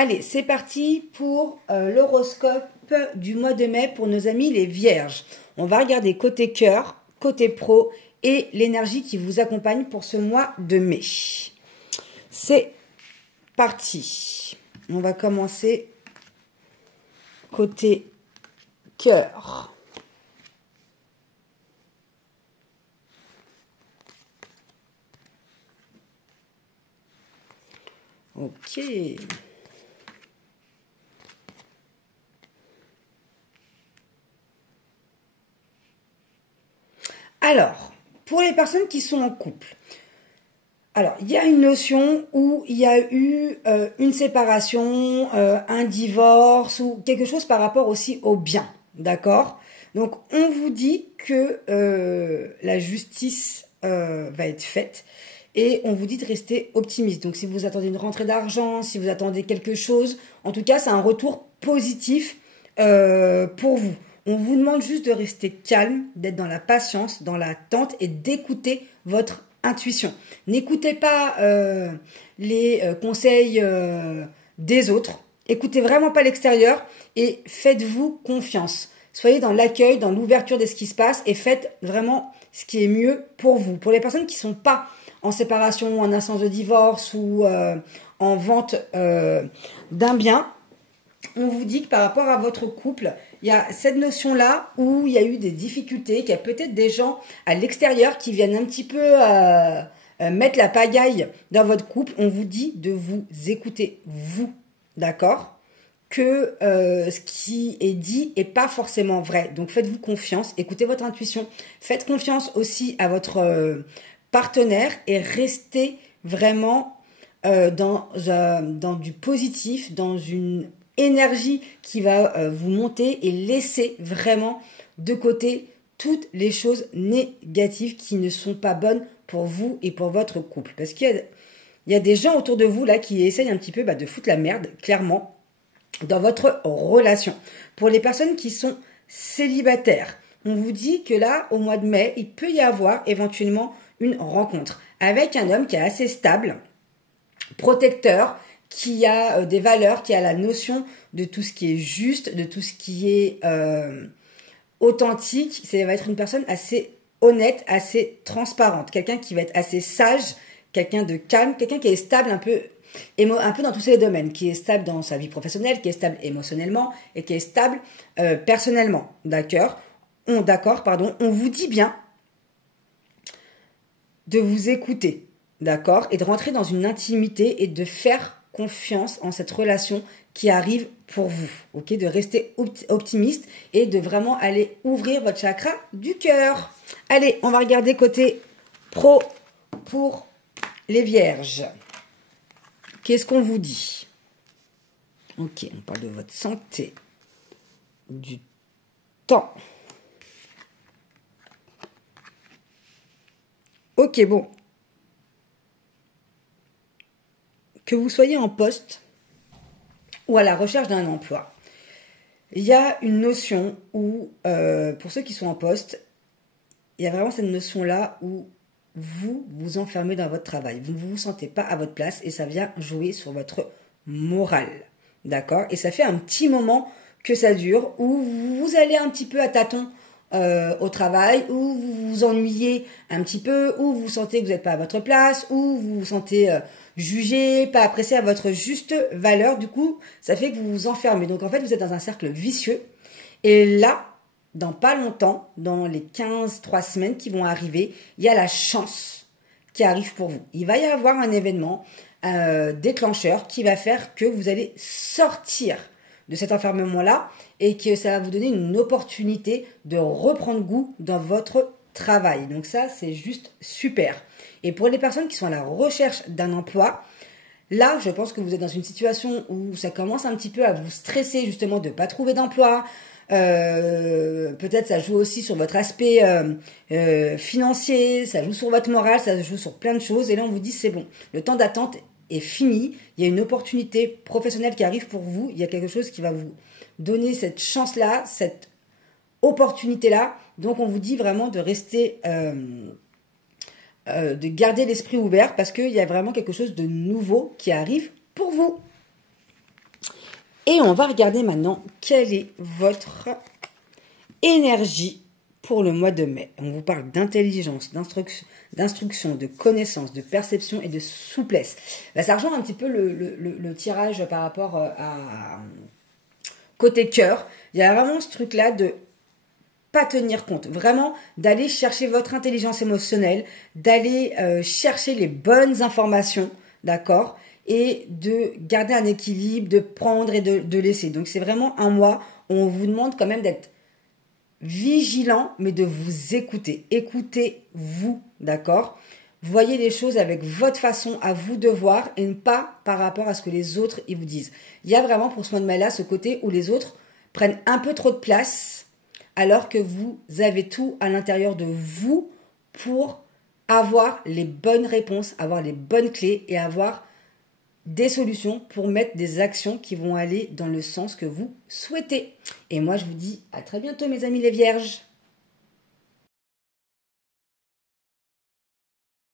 Allez, c'est parti pour l'horoscope du mois de mai pour nos amis les vierges. On va regarder côté cœur, côté pro et l'énergie qui vous accompagne pour ce mois de mai. C'est parti. On va commencer côté cœur. Ok. Alors, pour les personnes qui sont en couple, alors il y a une notion où il y a eu une séparation, un divorce ou quelque chose par rapport aussi au bien, d'accord? Donc on vous dit que la justice va être faite et on vous dit de rester optimiste. Donc si vous attendez une rentrée d'argent, si vous attendez quelque chose, en tout cas c'est un retour positif pour vous. On vous demande juste de rester calme, d'être dans la patience, dans l'attente et d'écouter votre intuition. N'écoutez pas les conseils des autres. Écoutez vraiment pas l'extérieur et faites-vous confiance. Soyez dans l'accueil, dans l'ouverture de ce qui se passe et faites vraiment ce qui est mieux pour vous. Pour les personnes qui ne sont pas en séparation, en instance de divorce ou en vente d'un bien, on vous dit que par rapport à votre couple, il y a cette notion-là où il y a eu des difficultés, qu'il y a peut-être des gens à l'extérieur qui viennent un petit peu mettre la pagaille dans votre couple. On vous dit de vous écouter, vous, d'accord? Que ce qui est dit est pas forcément vrai. Donc faites-vous confiance, écoutez votre intuition, faites confiance aussi à votre partenaire et restez vraiment dans du positif, dans une énergie qui va vous monter et laissez vraiment de côté toutes les choses négatives qui ne sont pas bonnes pour vous et pour votre couple. Parce qu'il y a des gens autour de vous là qui essayent un petit peu de foutre la merde, clairement, dans votre relation. Pour les personnes qui sont célibataires, on vous dit que là, au mois de mai, il peut y avoir éventuellement une rencontre avec un homme qui est assez stable, protecteur, qui a des valeurs, qui a la notion de tout ce qui est juste, de tout ce qui est authentique. Ça va être une personne assez honnête, assez transparente, quelqu'un qui va être assez sage, quelqu'un de calme, quelqu'un qui est stable un peu dans tous ces domaines, qui est stable dans sa vie professionnelle, qui est stable émotionnellement et qui est stable personnellement. D'accord, on vous dit bien de vous écouter, d'accord, et de rentrer dans une intimité et de faire confiance en cette relation qui arrive pour vous, ok, de rester optimiste et de vraiment aller ouvrir votre chakra du cœur. Allez, on va regarder côté pro pour les vierges. Qu'est-ce qu'on vous dit? Ok, on parle de votre santé, du temps. Ok, bon. Que vous soyez en poste ou à la recherche d'un emploi, il y a une notion où, pour ceux qui sont en poste, il y a vraiment cette notion-là où vous vous enfermez dans votre travail. Vous ne vous sentez pas à votre place et ça vient jouer sur votre morale. D'accord? Et ça fait un petit moment que ça dure où vous allez un petit peu à tâtons au travail, où vous vous ennuyez un petit peu, où vous sentez que vous n'êtes pas à votre place, où vous vous sentez jugé, pas apprécié à votre juste valeur. Du coup, ça fait que vous vous enfermez. Donc en fait, vous êtes dans un cercle vicieux. Et là, dans pas longtemps, dans les 3 semaines qui vont arriver, il y a la chance qui arrive pour vous. Il va y avoir un événement déclencheur qui va faire que vous allez sortir de cet enfermement-là et que ça va vous donner une opportunité de reprendre goût dans votre travail. Donc ça, c'est juste super. Et pour les personnes qui sont à la recherche d'un emploi, là, je pense que vous êtes dans une situation où ça commence un petit peu à vous stresser justement de ne pas trouver d'emploi. Peut-être ça joue aussi sur votre aspect financier, ça joue sur votre morale, ça joue sur plein de choses. Et là, on vous dit c'est bon, le temps d'attente est fini. Il y a une opportunité professionnelle qui arrive pour vous. Il y a quelque chose qui va vous donner cette chance-là, cette opportunité-là. Donc, on vous dit vraiment de rester, de garder l'esprit ouvert parce qu'il y a vraiment quelque chose de nouveau qui arrive pour vous. Et on va regarder maintenant quelle est votre énergie pour le mois de mai. On vous parle d'intelligence, d'instruction, de connaissance, de perception et de souplesse. Là, ça rejoint un petit peu le tirage par rapport à côté cœur. Il y a vraiment ce truc-là de pas tenir compte, vraiment d'aller chercher votre intelligence émotionnelle, d'aller chercher les bonnes informations, d'accord, et de garder un équilibre, de prendre et de laisser. Donc c'est vraiment un mois où on vous demande quand même d'être vigilant, mais de vous écouter. Écoutez-vous, d'accord? Voyez les choses avec votre façon à vous de voir et pas par rapport à ce que les autres ils vous disent. Il y a vraiment pour ce mois de mai-là ce côté où les autres prennent un peu trop de place alors que vous avez tout à l'intérieur de vous pour avoir les bonnes réponses, avoir les bonnes clés et avoir des solutions pour mettre des actions qui vont aller dans le sens que vous souhaitez. Et moi, je vous dis à très bientôt, mes amis les vierges.